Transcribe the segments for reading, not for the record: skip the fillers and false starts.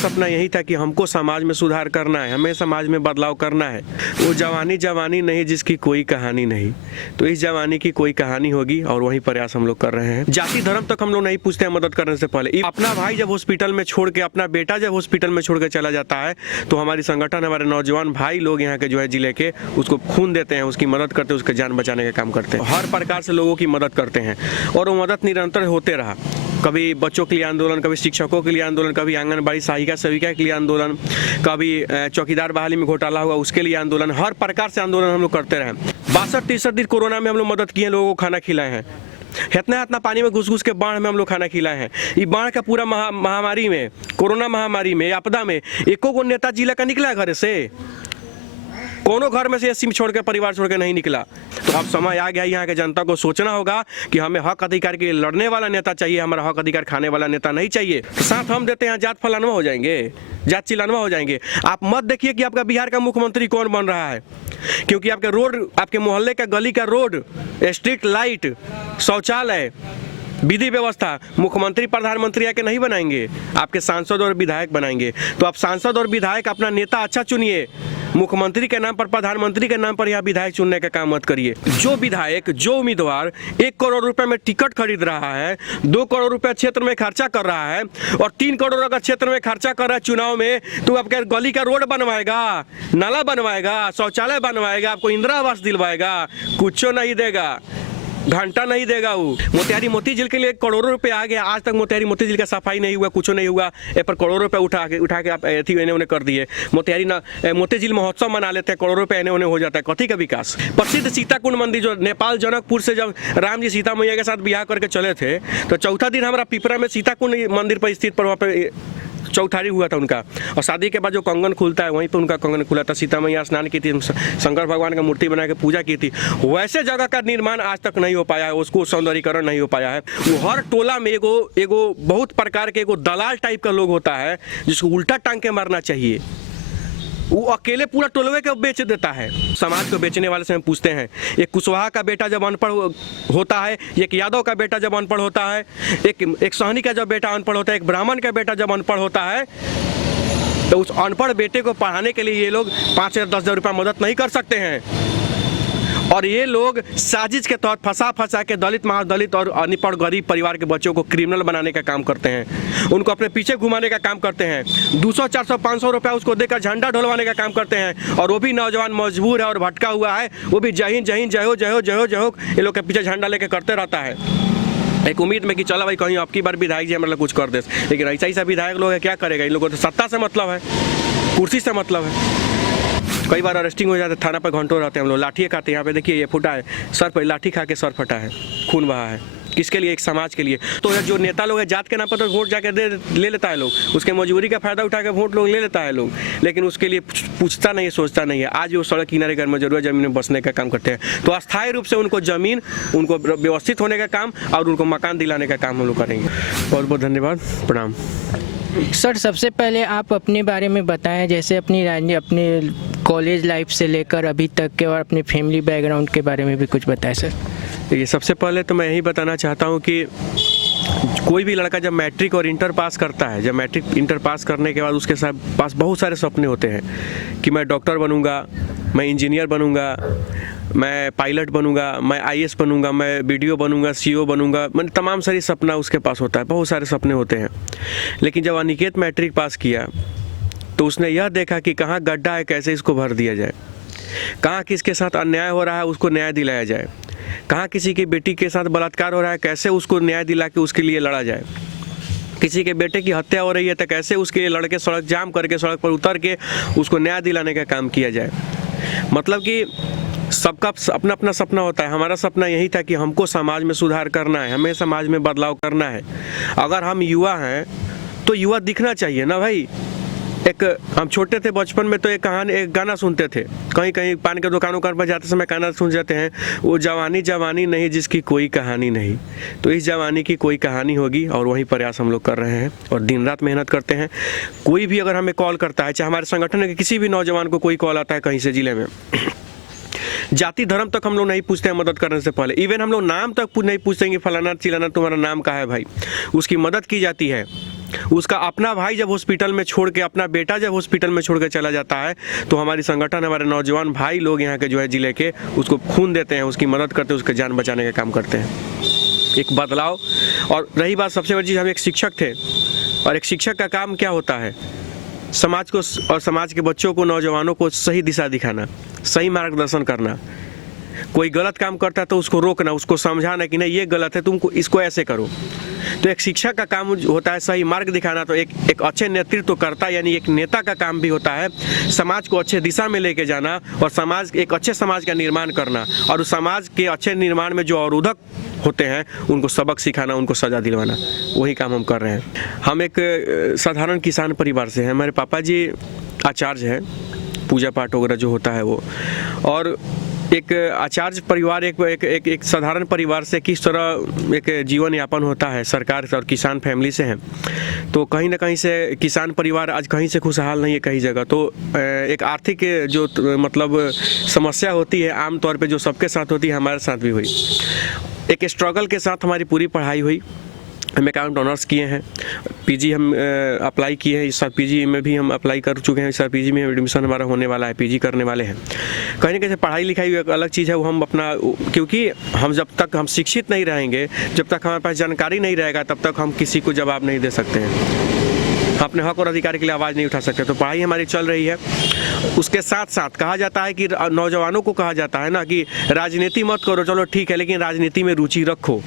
सपना यही था कि हमको समाज में सुधार करना है, हमें समाज में बदलाव करना है। वो जवानी जवानी नहीं जिसकी कोई कहानी नहीं, तो इस जवानी की कोई कहानी होगी और वही प्रयास हम लोग कर रहे हैं। जाति धर्म तक हम लोग नहीं पूछते हैं मदद करने से पहले। अपना भाई जब हॉस्पिटल में छोड़ के, अपना बेटा जब हॉस्पिटल में छोड़ के चला जाता है तो हमारी संगठन, हमारे नौजवान भाई लोग यहाँ के जो है जिले के, उसको खून देते हैं, उसकी मदद करते हैं, उसके जान बचाने का काम करते हैं, हर प्रकार से लोगों की मदद करते हैं। और वो मदद निरंतर होते रहा। कभी बच्चों के लिए आंदोलन, कभी शिक्षकों के लिए आंदोलन, कभी आंगनबाड़ी सहायिका सेविका के लिए आंदोलन, कभी चौकीदार बहाली में घोटाला हुआ उसके लिए आंदोलन, हर प्रकार से आंदोलन हम लोग करते रहे। 62-63 दिन कोरोना में हम लोग मदद किए, लोगों को खाना खिलाए हैं। इतना पानी में घुस के बाढ़ में हम लोग खाना खिलाए हैं। ये बाढ़ का पूरा महामारी में, कोरोना महामारी में, आपदा में एको को नेता जिला का निकला घर से, कोनो घर में से सिम छोड़ के, परिवार छोड़ के नहीं निकला। तो अब समय आ गया यहाँ के जनता को सोचना होगा कि हमें हक अधिकार के लिए लड़ने वाला नेता चाहिए, हमारा हक अधिकार खाने वाला नेता नहीं चाहिए। साथ हम देते हैं, जात फलानवा हो जाएंगे, जात चिलानवा हो जाएंगे। आप मत देखिए कि आपका बिहार का मुख्यमंत्री कौन बन रहा है, क्योंकि आपके रोड, आपके मोहल्ले का गली का रोड, स्ट्रीट लाइट, शौचालय, विधि व्यवस्था मुख्यमंत्री प्रधानमंत्री आके नहीं बनाएंगे, आपके सांसद और विधायक बनाएंगे। तो आप सांसद और विधायक अपना नेता अच्छा चुनिए, मुख्यमंत्री के नाम पर, प्रधानमंत्री के नाम पर यहाँ विधायक चुनने का काम मत करिए। जो विधायक, जो उम्मीदवार 1 करोड़ रुपए में टिकट खरीद रहा है, 2 करोड़ रुपए क्षेत्र में खर्चा कर रहा है और 3 करोड़ अगर क्षेत्र में खर्चा कर रहा है चुनाव में, तो आपके गली का रोड बनवाएगा, नाला बनवाएगा, शौचालय बनवाएगा, आपको इंदिरा आवास दिलवाएगा, कुछ नहीं देगा, घंटा नहीं देगा। वो मोतिहारी मोती झील के लिए करोड़ों रुपए आ गया, आज तक मोतिहारी मोती झील का सफाई नहीं हुआ, कुछ नहीं हुआ। ए पर करोड़ों रुपए उठा के आप एथी एने ओने कर दिए। मोतिहारी ना मोती झील महोत्सव मना लेते हैं, करोड़ों रुपए एने ओने हो जाता है, कथी का विकास। प्रसिद्ध सीताकुंड मंदिर जो नेपाल जनकपुर से जब राम जी सीता मैया के साथ बियाह करके चले थे, तो चौथा दिन हमारा पिपरा में सीताकुंड मंदिर पर स्थित पर वहाँ पे चौथारी हुआ था उनका, और शादी के बाद जो कंगन खुलता है वहीं पे उनका कंगन खुला था। सीता मैया स्नान की थी, शंकर भगवान का मूर्ति बना के पूजा की थी। वैसे जगह का निर्माण आज तक नहीं हो पाया है, उसको सौंदर्यीकरण नहीं हो पाया है। वो हर टोला में एगो बहुत प्रकार के एगो दलाल टाइप का लोग होता है जिसको उल्टा टांग के मारना चाहिए। वो अकेले पूरा टोलवे को बेच देता है। समाज को बेचने वाले से हम पूछते हैं, एक कुशवाहा का बेटा जब अनपढ़ होता है, एक यादव का बेटा जब अनपढ़ होता है, एक सहनी का जब बेटा अनपढ़ होता है, एक ब्राह्मण का बेटा जब अनपढ़ होता है, तो उस अनपढ़ बेटे को पढ़ाने के लिए ये लोग 5,000-10,000 रुपये मदद नहीं कर सकते हैं। और ये लोग साजिश के तहत फंसा के दलित, महादलित और अनपढ़ गरीब परिवार के बच्चों को क्रिमिनल बनाने का काम करते हैं, उनको अपने पीछे घुमाने का काम करते हैं। 200, 400, 500 रुपया उसको देकर झंडा ढलवाने का काम करते हैं। और वो भी नौजवान मजबूर है और भटका हुआ है, वो भी जय हिंद जय हिंद, जय हो जय हो जय हो जय हो, ये लोग के पीछे झंडा लेके करते रहता है, एक उम्मीद में कि चला भाई कहीं आपकी बार विधायक जी मतलब कुछ कर दे। लेकिन ऐसा ही सा विधायक लोग है, क्या करेगा। इन लोगों को तो सत्ता से मतलब है, कुर्सी से मतलब है। कई बार अरेस्टिंग हो जाता है, थाना पर घंटों रहते हैं हम लोग, लाठी खाते हैं। यहाँ पे देखिए ये फूटा है सर पर, लाठी खा के सर फटा है, खून बहा है। किसके लिए? एक समाज के लिए। तो जो नेता लोग है जात के नाम पर तो वोट जाके ले लेता है लोग, उसके मजबूरी का फायदा उठा के वोट लोग ले लेता है लोग, लेकिन उसके लिए पूछता नहीं है, सोचता नहीं है। आज वो सड़क किनारे घर में जरूर जमीन में बसने का काम करते हैं, तो अस्थायी रूप से उनको जमीन, उनको व्यवस्थित होने का काम और उनको मकान दिलाने का काम हम लोग करेंगे। बहुत बहुत धन्यवाद, प्रणाम। सर सबसे पहले आप अपने बारे में बताएं, जैसे अपने कॉलेज लाइफ से लेकर अभी तक के, और अपने फैमिली बैकग्राउंड के बारे में भी कुछ बताएं सर। देखिए, सबसे पहले तो मैं यही बताना चाहता हूँ कि कोई भी लड़का जब मैट्रिक और इंटर पास करता है, जब मैट्रिक इंटर पास करने के बाद उसके पास बहुत सारे सपने होते हैं कि मैं डॉक्टर बनूंगा, मैं इंजीनियर बनूंगा, मैं पायलट बनूंगा, मैं आईएएस बनूंगा, मैं बीडीओ बनूंगा, सीईओ बनूंगा, मैंने तमाम सारी सपना उसके पास होता है, बहुत सारे सपने होते हैं। लेकिन जब अनिकेत मैट्रिक पास किया तो उसने यह देखा कि कहाँ गड्ढा है, कैसे इसको भर दिया जाए, कहाँ किसके साथ अन्याय हो रहा है उसको न्याय दिलाया जाए, कहाँ किसी की बेटी के साथ बलात्कार हो रहा है कैसे उसको न्याय दिला के उसके लिए लड़ा जाए, किसी के बेटे की हत्या हो रही है तो कैसे उसके लिए लड़के सड़क जाम करके, सड़क पर उतर के उसको न्याय दिलाने का काम किया जाए। मतलब कि सबका अपना अपना सपना होता है। हमारा सपना यही था कि हमको समाज में सुधार करना है, हमें समाज में बदलाव करना है। अगर हम युवा हैं तो युवा दिखना चाहिए ना भाई। एक हम छोटे थे बचपन में तो एक गाना सुनते थे, कहीं कहीं पान के दुकानों पर जाते समय गाना सुन जाते हैं, वो जवानी जवानी नहीं जिसकी कोई कहानी नहीं। तो इस जवानी की कोई कहानी होगी और वही प्रयास हम लोग कर रहे हैं और दिन रात मेहनत करते हैं। कोई भी अगर हमें कॉल करता है, चाहे हमारे संगठन के किसी भी नौजवान को कोई कॉल आता है कहीं से जिले में, जाति धर्म तक हम लोग नहीं पूछते हैं मदद करने से पहले। इवन हम लोग नाम तक नहीं पूछते कि फलाना चिलाना तुम्हारा नाम क्या है भाई, उसकी मदद की जाती है। उसका अपना भाई जब हॉस्पिटल में छोड़ के, अपना बेटा जब हॉस्पिटल में छोड़ के चला जाता है, तो हमारी संगठन, हमारे नौजवान भाई लोग यहाँ के जो है ज़िले के, उसको खून देते हैं, उसकी मदद करते हैं, उसके जान बचाने का काम करते हैं। एक बदलाव। और रही बात सबसे बड़ी चीज़, हम एक शिक्षक थे, और एक शिक्षक का काम क्या होता है? समाज को और समाज के बच्चों को, नौजवानों को सही दिशा दिखाना, सही मार्गदर्शन करना। कोई गलत काम करता है तो उसको रोकना, उसको समझाना कि नहीं ये गलत है, तुमको इसको ऐसे करो। तो एक शिक्षक का काम होता है सही मार्ग दिखाना। तो एक अच्छे नेतृत्व करता, यानी एक नेता का काम भी होता है समाज को अच्छे दिशा में लेके जाना, और एक अच्छे समाज का निर्माण करना, और उस समाज के अच्छे निर्माण में जो अवरोधक होते हैं उनको सबक सिखाना, उनको सजा दिलवाना। वही काम हम कर रहे हैं। हम एक साधारण किसान परिवार से हैं। हमारे पापा जी आचार्य हैं, पूजा पाठ वगैरह जो होता है वो। और एक आचार्य परिवार, एक साधारण परिवार से किस तरह एक जीवन यापन होता है, सरकार और किसान फैमिली से हैं। तो कहीं ना कहीं से किसान परिवार आज कहीं से खुशहाल नहीं है कहीं जगह। तो एक आर्थिक जो मतलब समस्या होती है आमतौर पे, जो सबके साथ होती है, हमारे साथ भी हुई। एक स्ट्रगल के साथ हमारी पूरी पढ़ाई हुई। हम अकाउंट ऑनर्स किए हैं, पीजी हम अप्लाई किए हैं, इस साल पीजी में भी हम अप्लाई कर चुके हैं, इस साल पीजी में एडमिशन हमारा होने वाला है, पीजी करने वाले हैं। कहीं ना कहीं पढ़ाई लिखाई एक अलग चीज़ है, वो हम अपना, क्योंकि हम जब तक हम शिक्षित नहीं रहेंगे, जब तक हमारे पास जानकारी नहीं रहेगा, तब तक हम किसी को जवाब नहीं दे सकते हैं, अपने हक और अधिकार के लिए आवाज़ नहीं उठा सकते। तो पढ़ाई हमारी चल रही है। उसके साथ साथ कहा जाता है कि नौजवानों को कहा जाता है ना कि राजनीति मत करो, चलो ठीक है, लेकिन राजनीति में रुचि रखो,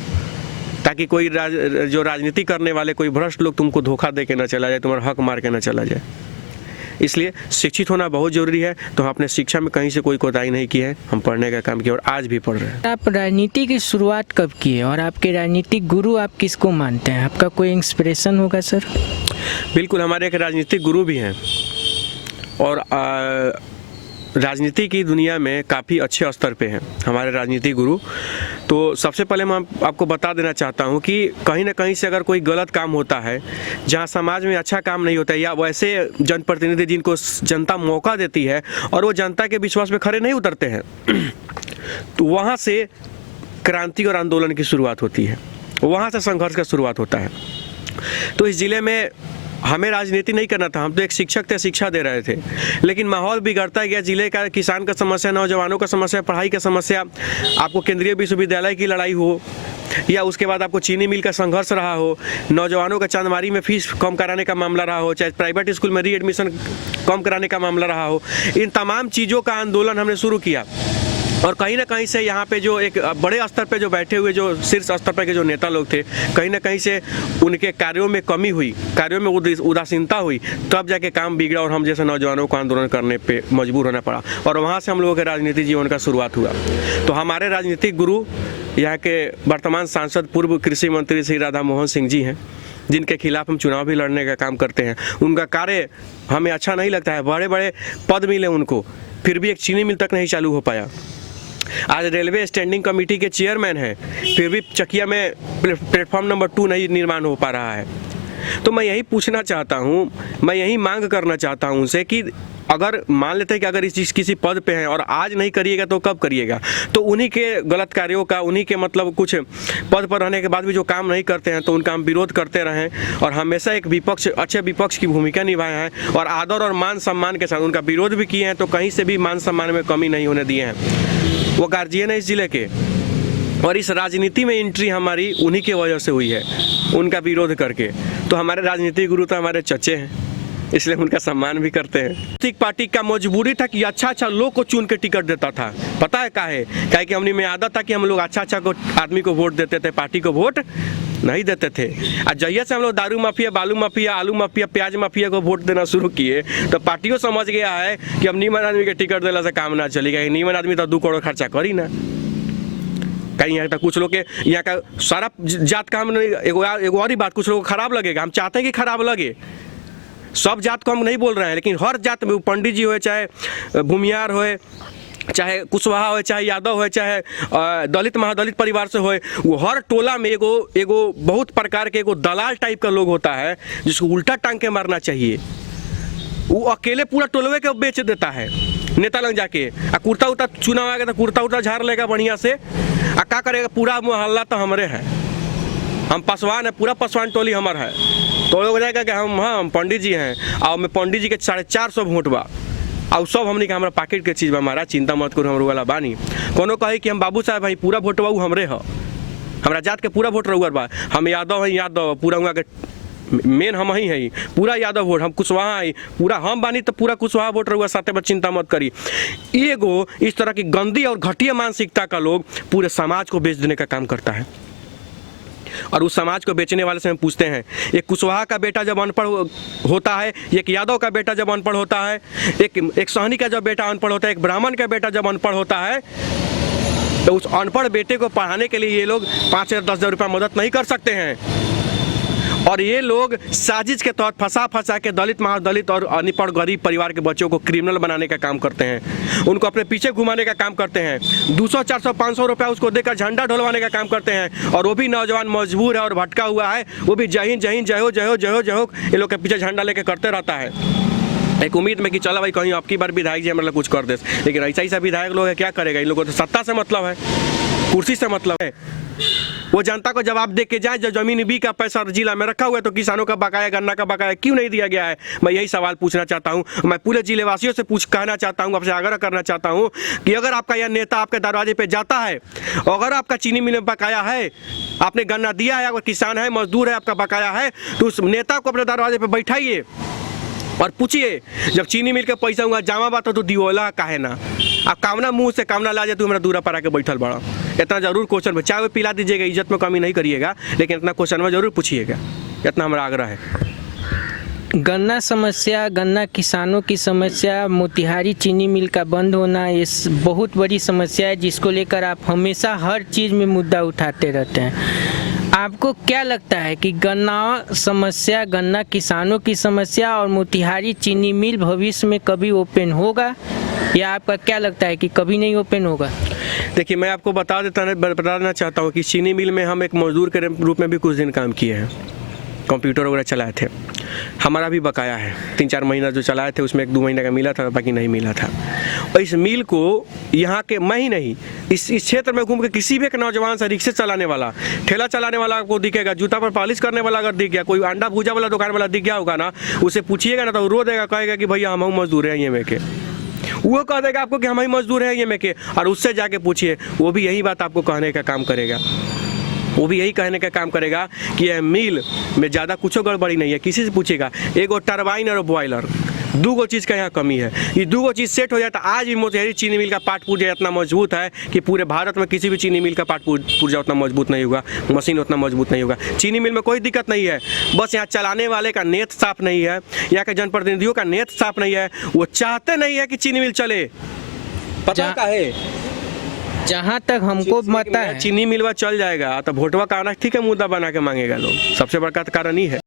ताकि कोई जो राजनीति करने वाले कोई भ्रष्ट लोग तुमको धोखा दे के न चला जाए, तुम्हारा हक मार के न चला जाए। इसलिए शिक्षित होना बहुत ज़रूरी है। तो हम अपने शिक्षा में कहीं से कोई कोताही नहीं की है, हम पढ़ने का काम किया और आज भी पढ़ रहे हैं। आप राजनीति की शुरुआत कब की है, और आपके राजनीतिक गुरु आप किसको मानते हैं? आपका कोई इंस्पिरेशन होगा सर? बिल्कुल, हमारे एक राजनीतिक गुरु भी हैं, और राजनीति की दुनिया में काफ़ी अच्छे स्तर पे हैं हमारे राजनीतिक गुरु। तो सबसे पहले मैं आपको बता देना चाहता हूं कि कहीं ना कहीं से अगर कोई गलत काम होता है, जहां समाज में अच्छा काम नहीं होता है, या वैसे जनप्रतिनिधि जिनको जनता मौका देती है और वो जनता के विश्वास में खड़े नहीं उतरते हैं, तो वहाँ से क्रांति और आंदोलन की शुरुआत होती है, वहाँ से संघर्ष का शुरुआत होता है। तो इस ज़िले में हमें राजनीति नहीं करना था, हम तो एक शिक्षक थे, शिक्षा दे रहे थे, लेकिन माहौल बिगड़ता गया। जिले का किसान का समस्या, नौजवानों का समस्या, पढ़ाई का समस्या, आपको केंद्रीय विश्वविद्यालय की लड़ाई हो, या उसके बाद आपको चीनी मिल का संघर्ष रहा हो, नौजवानों का चांदमारी में फीस कम कराने का मामला रहा हो, चाहे प्राइवेट स्कूल में रीएडमिशन कम कराने का मामला रहा हो, इन तमाम चीज़ों का आंदोलन हमने शुरू किया। और कहीं ना कहीं से यहाँ पे जो एक बड़े स्तर पे जो बैठे हुए जो शीर्ष स्तर पे के जो नेता लोग थे, कहीं ना कहीं से उनके कार्यों में कमी हुई, कार्यों में उदासीनता हुई, तब जाके काम बिगड़ा और हम जैसे नौजवानों को आंदोलन करने पे मजबूर होना पड़ा, और वहाँ से हम लोगों के राजनीतिक जीवन का शुरुआत हुआ। तो हमारे राजनीतिक गुरु यहाँ के वर्तमान सांसद पूर्व कृषि मंत्री श्री राधा मोहन सिंह जी हैं, जिनके खिलाफ हम चुनाव भी लड़ने का काम करते हैं। उनका कार्य हमें अच्छा नहीं लगता है, बड़े बड़े पद मिले उनको, फिर भी एक चीनी मिल तक नहीं चालू हो पाया। आज रेलवे स्टैंडिंग कमेटी के चेयरमैन हैं, फिर भी चकिया में प्लेटफॉर्म नंबर 2 नहीं निर्माण हो पा रहा है। तो मैं यही पूछना चाहता हूँ, मैं यही मांग करना चाहता हूँ उनसे कि अगर मान लेते हैं कि अगर इस किसी पद पे हैं और आज नहीं करिएगा तो कब करिएगा? तो उन्हीं के गलत कार्यों का, उन्हीं के मतलब कुछ पद पर रहने के बाद भी जो काम नहीं करते हैं, तो उनका हम विरोध करते रहें और हमेशा एक विपक्ष, अच्छे विपक्ष की भूमिका निभाए हैं और आदर और मान सम्मान के साथ उनका विरोध भी किए हैं। तो कहीं से भी मान सम्मान में कमी नहीं होने दिए हैं। वो गार्जियन है इस जिले के, और इस राजनीति में एंट्री हमारी उन्हीं के वजह से हुई है, उनका विरोध करके। तो हमारे राजनीतिक गुरु तो हमारे चचे हैं, इसलिए उनका सम्मान भी करते हैं। राजनीतिक पार्टी का मजबूरी था कि अच्छा लोग को चुन के टिकट देता था। पता है काहे कि हमने में आदत था कि हम लोग अच्छा को आदमी को वोट देते थे, पार्टी को वोट नहीं देते थे। और जहिया से हम लोग दारू माफिया, बालू माफिया, आलू माफिया, प्याज माफिया को वोट देना शुरू किए, तो पार्टियों समझ गया है कि अब नीमन आदमी के टिकट देने से काम ना चलेगा। नीमन आदमी तो 2 करोड़ खर्चा करी ना। कहीं यहाँ तक कुछ लोग के यहाँ का सारा जात का हम एगो और ही बात कुछ लोग खराब लगेगा, हम चाहते हैं कि खराब लगे। सब जात को हम नहीं बोल रहे हैं, लेकिन हर जात में, पंडित जी हो, चाहे भूमियार हो, चाहे कुशवाहा हो, चाहे यादव हो, चाहे दलित महादलित परिवार से हो, वो हर टोला में एगो बहुत प्रकार के एगो दलाल टाइप का लोग होता है जिसको उल्टा टांग के मारना चाहिए। वो अकेले पूरा टोलवे के बेच देता है नेता लग जाके, आ कुर्ता उर्ता चुनाव आ गया तो कुर्ता उर्ता झाड़ लेगा बढ़िया से, आ क्या करेगा, पूरा मोहल्ला तो हमारे है, हम पासवान है, पूरा पासवान टोली हमारा है। तो लोग जाएगा कि हम पंडित जी हैं और मैं पंडित जी के 450 वोट बा और सब हमने का हमारा पॉकेट के चीज़ बा, हमारा चिंता मत करो, हम वाला बानी। कोनो कहे कि हम बाबू साहब भाई पूरा वोट बा हमरे ह, हमारा जात के पूरा वोट रहुआ बा, हम यादव हैं, यादव पूरा हुआ के मेन हम ही हैं, पूरा यादव वोट, हम कुशवाहा है पूरा, हम बानी तो पूरा कुशवाहा वोट रहुआ साथे बस, चिंता मत करी। एगो इस तरह की गंदी और घटिया मानसिकता का लोग पूरे समाज को बेच देने का काम करता है। और उस समाज को बेचने वाले से हम पूछते हैं, एक कुशवाहा का बेटा जब अनपढ़ होता है, एक यादव का बेटा जब अनपढ़ होता है, एक सहनी का जब बेटा अनपढ़ होता है, एक ब्राह्मण का बेटा जब अनपढ़ होता है, तो उस अनपढ़ बेटे को पढ़ाने के लिए ये लोग 5 या 10 हज़ार रुपये मदद नहीं कर सकते हैं। और ये लोग साजिश के तहत फंसा के दलित, महादलित और अनपढ़ गरीब परिवार के बच्चों को क्रिमिनल बनाने का काम करते हैं, उनको अपने पीछे घुमाने का काम करते हैं, 200, 400, 500 रुपया उसको देकर झंडा ढोलवाने का काम करते हैं। और वो भी नौजवान मजबूर है और भटका हुआ है, वो भी जय हिंद जय हिंद, जय हो जय हो जय हो जय हो ये लोग के पीछे झंडा लेके करते रहता है, एक उम्मीद में कि चला भाई कहीं आपकी बार विधायक जी मतलब कुछ कर दे। लेकिन ऐसा विधायक लोग है, क्या करेगा, इन लोगों को तो सत्ता से मतलब है, कुर्सी से मतलब है। वो जनता को जवाब दे के जाए, जो जमीन बी का पैसा जिला में रखा हुआ है तो किसानों का बकाया, गन्ना का बकाया क्यों नहीं दिया गया है? मैं यही सवाल पूछना चाहता हूँ, मैं पूरे जिले वासियों से कहना चाहता हूँ, आपसे आग्रह करना चाहता हूँ कि अगर आपका यह नेता आपके दरवाजे पे जाता है, अगर आपका चीनी मिल में बकाया है, आपने गन्ना दिया है, अगर किसान है, मजदूर है, आपका बकाया है, तो उस नेता को अपने दरवाजे पर बैठाइए और पूछिए, जब चीनी मिल के पैसा हुआ जामा बात तो दिवोला काहे ना, आप कामना मुंह से कामना ला जाए, तू मेरा दूरा पर आके बैठल बड़ा। इतना जरूर क्वेश्चन, चाय वो पिला दीजिएगा, इज्जत में कमी नहीं करिएगा, लेकिन इतना क्वेश्चन में जरूर पूछिएगा, इतना हमारा आग्रह है। गन्ना समस्या, गन्ना किसानों की समस्या, मोतिहारी चीनी मिल का बंद होना, ये बहुत बड़ी समस्या है जिसको लेकर आप हमेशा हर चीज़ में मुद्दा उठाते रहते हैं। आपको क्या लगता है कि गन्ना समस्या, गन्ना किसानों की समस्या और मोतिहारी चीनी मिल भविष्य में कभी ओपन होगा, या आपका क्या लगता है कि कभी नहीं ओपन होगा? देखिए, मैं आपको बता देना चाहता हूँ कि चीनी मिल में हम एक मजदूर के रूप में भी कुछ दिन काम किए हैं, कंप्यूटर वगैरह चलाए थे, हमारा भी बकाया है, 3-4 महीना जो चलाए थे उसमें 1-2 महीने का मिला था, बाकी नहीं मिला था। और इस मिल को यहाँ के, मैं ही नहीं, इस क्षेत्र में घूम के किसी भी एक नौजवान से, रिक्शे चलाने वाला, ठेला चलाने वाला आपको दिखेगा, जूता पर पॉलिश करने वाला अगर दिख गया, कोई अंडा भूजा वाला दुकान वाला दिख गया होगा ना, उसे पूछिएगा ना तो रो देगा, कहेगा कि भैया हम मजदूर हैं ये में के, वो कह देगा आपको कि हम ही मजदूर हैं ये में के। और उससे जाके पूछिए, वो भी यही बात आपको कहने का काम करेगा, वो भी यही कहने का काम करेगा कि यह मिल में ज़्यादा कुछ गड़बड़ी नहीं है। किसी से पूछेगा, एगो टरबाइन और बॉयलर, 2 चीज़ का यहाँ कमी है, ये 2 चीज़ सेट हो जाए तो आज भी मोतिहारी चीनी मिल का पाट पुर्जा इतना मजबूत है कि पूरे भारत में किसी भी चीनी मिल का पाट पुर्जा उतना मजबूत नहीं होगा, मशीन उतना मजबूत नहीं होगा। चीनी मिल में कोई दिक्कत नहीं है, बस यहाँ चलाने वाले का नेत साफ नहीं है, यहाँ के जनप्रतिनिधियों का नेत साफ नहीं है, वो चाहते नहीं है कि चीनी मिल चले। पता का है, जहाँ तक हमको पता है चीनी मिलवा चल जाएगा तो वोटवा का आना ठीक है, मुद्दा बना के मांगेगा लोग, सबसे बड़का कारण ही है।